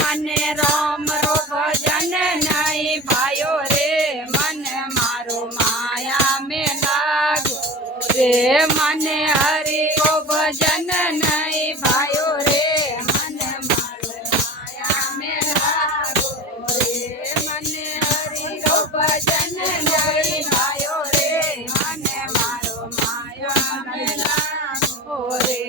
મને રામ રો ભજન નહીં ભાયો રે મન મારો માયા में लागो रे મને હરિ કો ભજન નહીં ભાયો રે મન મારો માયા में लागो રે મને હરિ કો ભજન નહીં ભાયો રે મન મારો માયા में लागो રે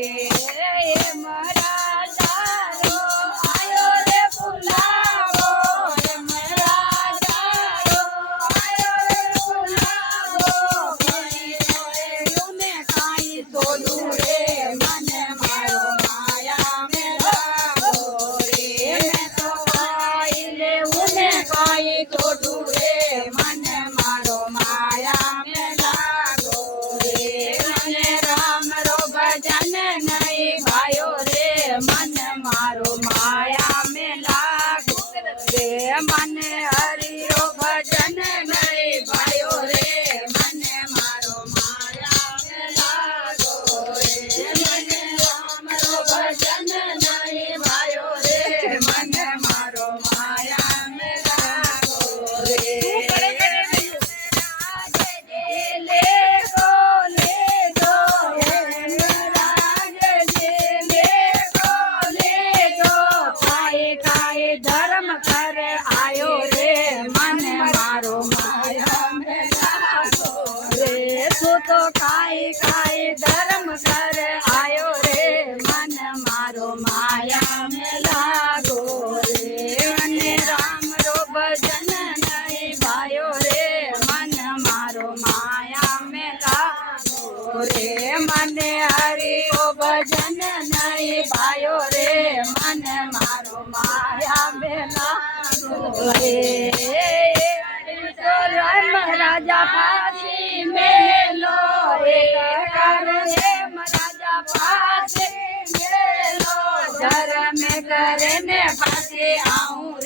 मन हरि रो भजन नहीं भायो रे मन मारो माया में लागो रे मन राम रो भजन नहीं भायो रे मन मारो माया में लागो रे ले गो राज ले गो खाए खाए धर्म कर आयो रे मन मारो माया में लागो रे तू तो खाई खाई धर्म कर आयो रे मन मारो माया में लागो रे मन राम रो भजन नहीं भायो रे मन मारो माया में लागो रे मन हरि को भजन नहीं भायो रे मन मारो माया में लागो रे राजा